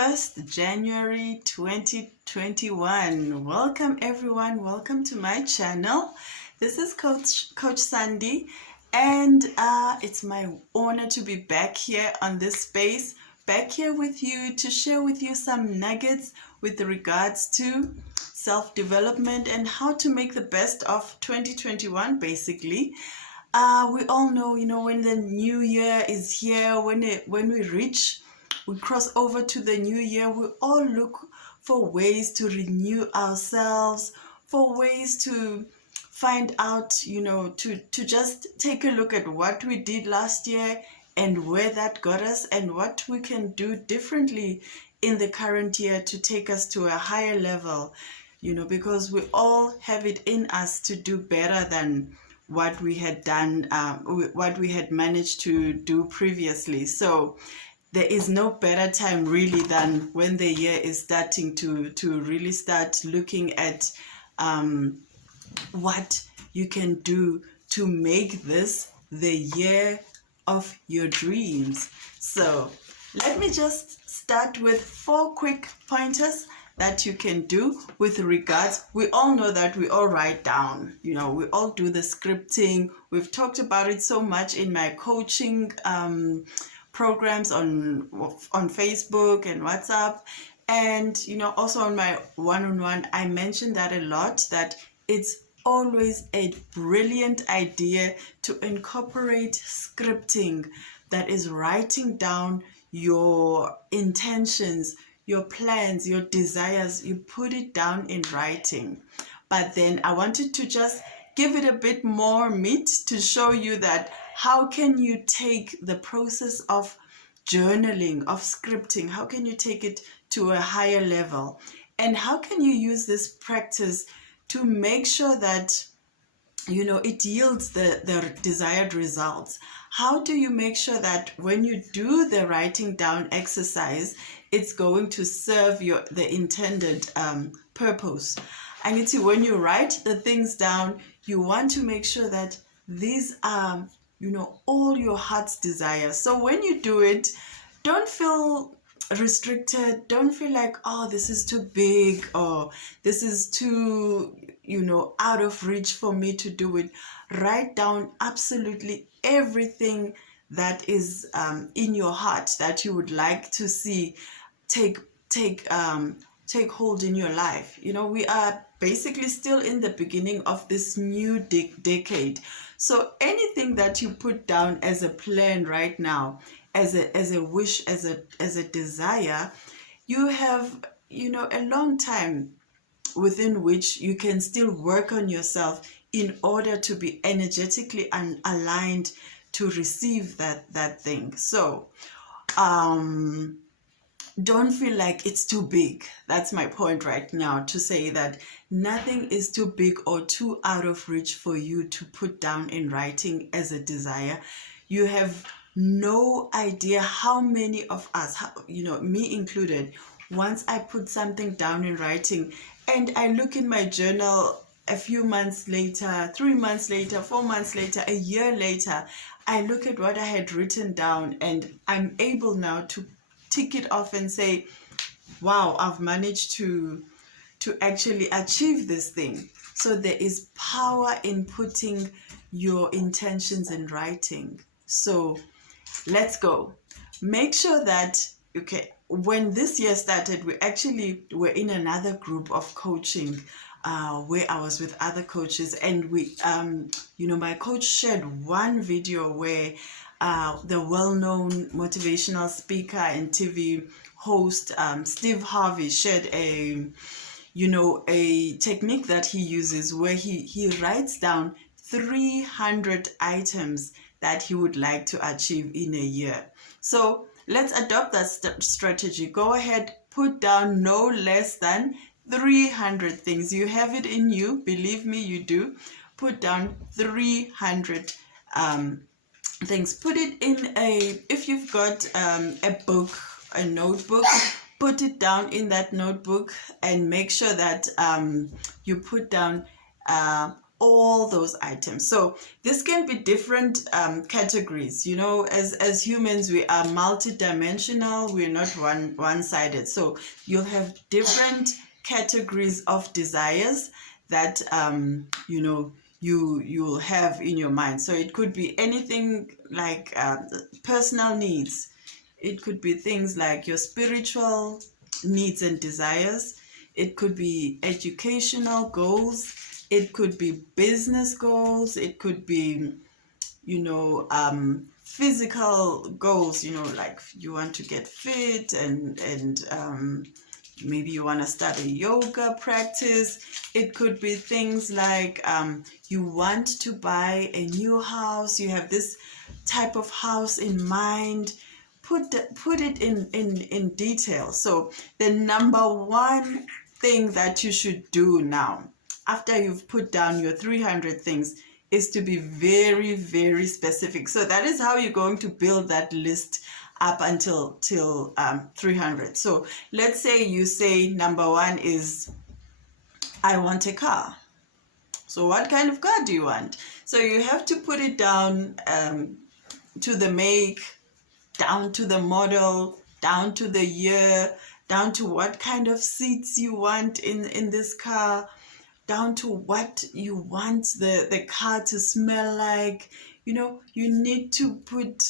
1st January 2021. Welcome everyone, welcome to my channel. This is Coach Sandy, and it's my honor to be back here on this space, back here with you to share with you some nuggets with regards to self-development and how to make the best of 2021 basically. We all know, when the new year is here, when we cross over to the new year, we all look for ways to renew ourselves, for ways to find out, to just take a look at what we did last year and where that got us and what we can do differently in the current year to take us to a higher level, because we all have it in us to do better than what we had done, what we had managed to do previously. So there is no better time really than when the year is starting to really start looking at what you can do to make this the year of your dreams. So let me just start with 4 quick pointers that you can do with regards. We all know that we all write down, we all do the scripting. We've talked about it so much in my coaching programs on Facebook and WhatsApp, and also on my one-on-one. I mentioned that a lot, that it's always a brilliant idea to incorporate scripting, that is writing down your intentions, your plans, your desires. You put it down in writing. But then I wanted to just give it a bit more meat to show you that how can you take the process of journaling, of scripting, how can you take it to a higher level, and how can you use this practice to make sure that it yields the desired results. How do you make sure that when you do the writing down exercise, it's going to serve the intended purpose? I need to, when you write the things down, you want to make sure that these are, all your heart's desires. So when you do it, don't feel restricted. Don't feel like, oh, this is too big, or this is too, out of reach for me to do it. Write down absolutely everything that is in your heart that you would like to see take hold in your life. We are basically still in the beginning of this new decade. So anything that you put down as a plan right now, as a wish, as a desire, you have a long time within which you can still work on yourself in order to be energetically and aligned to receive that thing. So don't feel like it's too big. That's my point right now, to say that nothing is too big or too out of reach for you to put down in writing as a desire. You have no idea how many of us, me included, once I put something down in writing and I look in my journal a few months later, 3 months later, 4 months later, a year later, I look at what I had written down and I'm able now to tick it off and say, wow, I've managed to actually achieve this thing. So there is power in putting your intentions in writing. So let's go. Make sure that, when this year started, we actually were in another group of coaching where I was with other coaches, and we, my coach shared one video where the well-known motivational speaker and TV host Steve Harvey shared a technique that he uses where he writes down 300 items that he would like to achieve in a year. So let's adopt that strategy. Go ahead, put down no less than 300 things. You have it in you, believe me, you do. Put down 300 things. Put it in if you've got a book, a notebook, put it down in that notebook and make sure that you put down all those items. So this can be different categories. You know, as humans, we are multidimensional. We're not one-sided. So you'll have different categories of desires that you know, you'll have in your mind. So it could be anything like personal needs. It could be things like your spiritual needs and desires. It could be educational goals. It could be business goals. It could be, you know, physical goals, you know, like you want to get fit and maybe you want to start a yoga practice. It could be things like you want to buy a new house. You have this type of house in mind. Put it in detail. So the number one thing that you should do now, after you've put down your 300 things, is to be very, very specific. So that is how you're going to build that list up until 300. So let's say you say number one is, I want a car. So what kind of car do you want? So you have to put it down to the make, down to the model, down to the year, down to what kind of seats you want in this car, down to what you want the car to smell like. You know, you need to put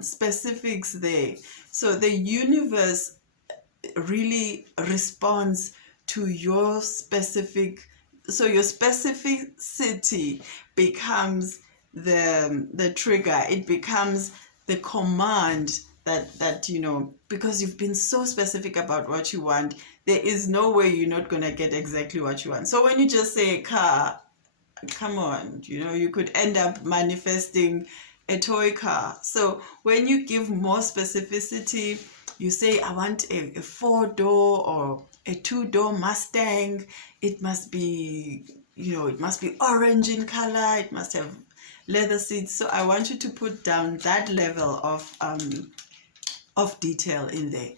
specifics there. So the universe really responds to your specific, so your specificity becomes the trigger. It becomes the command that you know, because you've been so specific about what you want, there is no way you're not going to get exactly what you want. So when you just say a car, come on, you know, you could end up manifesting a toy car. So when you give more specificity, you say, I want a 4-door or a 2-door Mustang. It must be, you know, it must be orange in color. It must have leather seats. So I want you to put down that level of detail in there.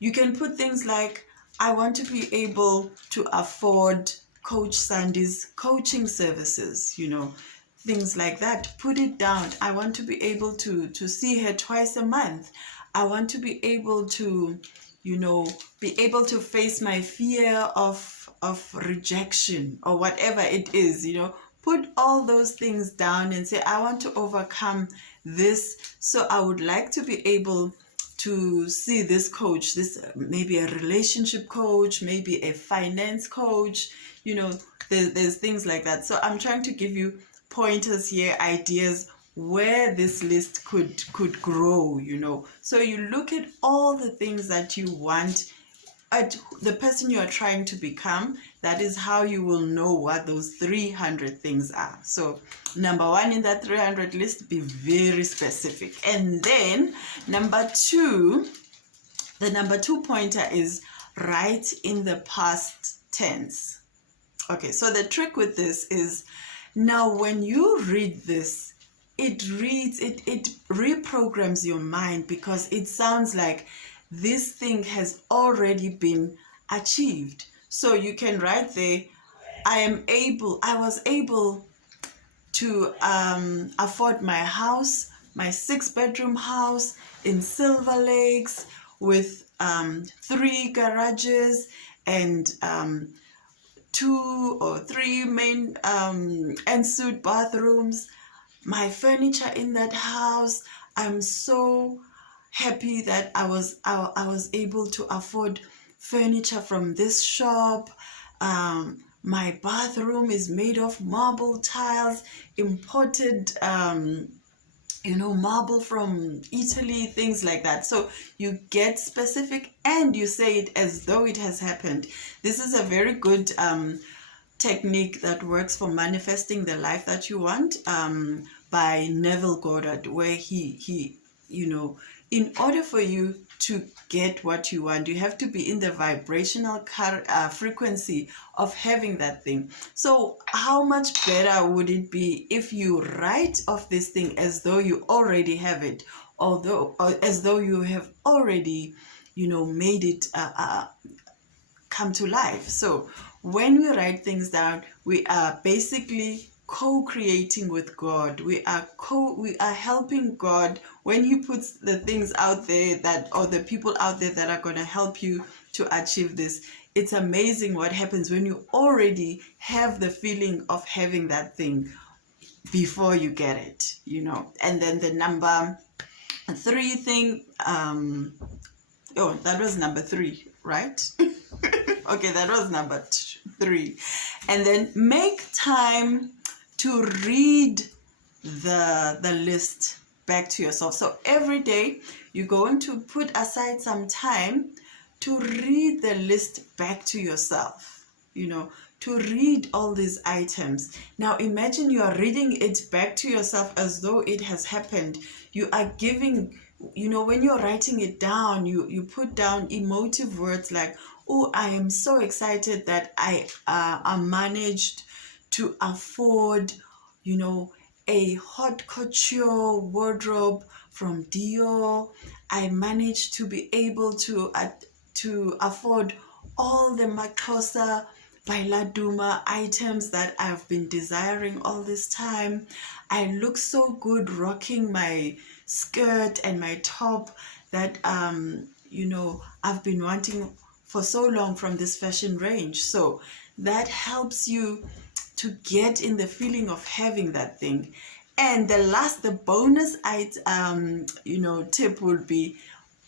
You can put things like, I want to be able to afford Coach Sandy's coaching services, you know, things like that. Put it down. I want to be able to see her twice a month. I want to be able to, you know, be able to face my fear of rejection or whatever it is, you know. Put all those things down and say, I want to overcome this. So I would like to be able to see this coach, this maybe a relationship coach, maybe a finance coach, you know, there's things like that. So I'm trying to give you pointers here, ideas where this list could grow, you know. So you look at all the things that you want, at the person you are trying to become. That is how you will know what those 300 things are. So number one in that 300 list, be very specific. And then number two, the number 2 pointer is write in the past tense. Okay, so the trick with this is, now when you read this, it reprograms your mind, because it sounds like this thing has already been achieved. So you can write there, I was able to afford my house, my 6-bedroom house in Silver Lakes with 3 garages and 2 or 3 main ensuite bathrooms. My furniture in that house, I'm so happy that I was able to afford furniture from this shop. My bathroom is made of marble tiles, imported you know, marble from Italy, things like that. So you get specific and you say it as though it has happened. This is a very good technique that works for manifesting the life that you want, by Neville Goddard, where he you know, in order for you to get what you want, you have to be in the vibrational frequency of having that thing. So how much better would it be if you write of this thing as though you already have it, as though you have already, you know, made it come to life. So when we write things down, we are basically co-creating with God. We are helping God when He puts the things out there or the people out there that are going to help you to achieve this. It's amazing what happens when you already have the feeling of having that thing before you get it, And then the number 3 thing, that was number 3, right? Okay, that was number 3. And then make time to read the list back to yourself. So every day you're going to put aside some time to read the list back to yourself, to read all these items. Now imagine you are reading it back to yourself as though it has happened. You are giving, when you're writing it down, you put down emotive words like, oh, I am so excited that I managed to afford, a haute couture wardrobe from Dior. I managed to be able to afford all the Makosa by Laduma items that I've been desiring all this time. I look so good rocking my skirt and my top that I've been wanting for so long from this fashion range. So that helps you to get in the feeling of having that thing. And the bonus tip would be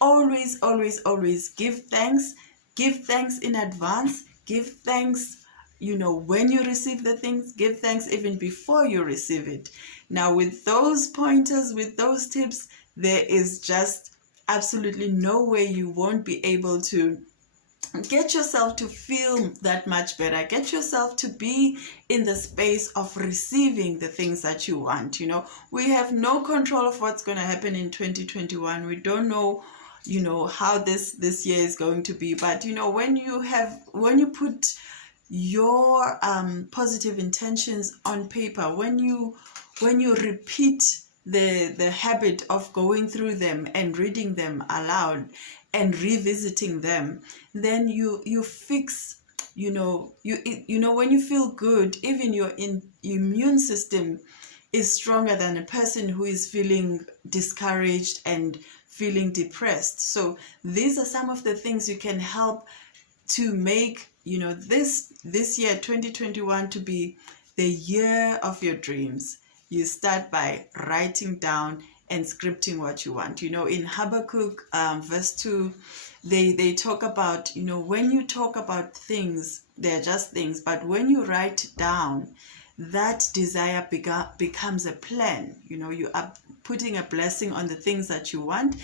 always, always, always give thanks. Give thanks in advance. Give thanks, when you receive the things. Give thanks even before you receive it. Now, with those pointers, with those tips, there is just absolutely no way you won't be able to get yourself to feel that much better. Get yourself to be in the space of receiving the things that you want. We have no control of what's going to happen in 2021. We don't know, how this year is going to be. But, when you put your positive intentions on paper, when you repeat the habit of going through them and reading them aloud and revisiting them, then you fix, when you feel good, even your immune system is stronger than a person who is feeling discouraged and feeling depressed. So these are some of the things you can help to make, this year 2021 to be the year of your dreams. You start by writing down and scripting what you want. In Habakkuk verse 2, they talk about, when you talk about things, they're just things, but when you write down, that desire becomes a plan. You are putting a blessing on the things that you want.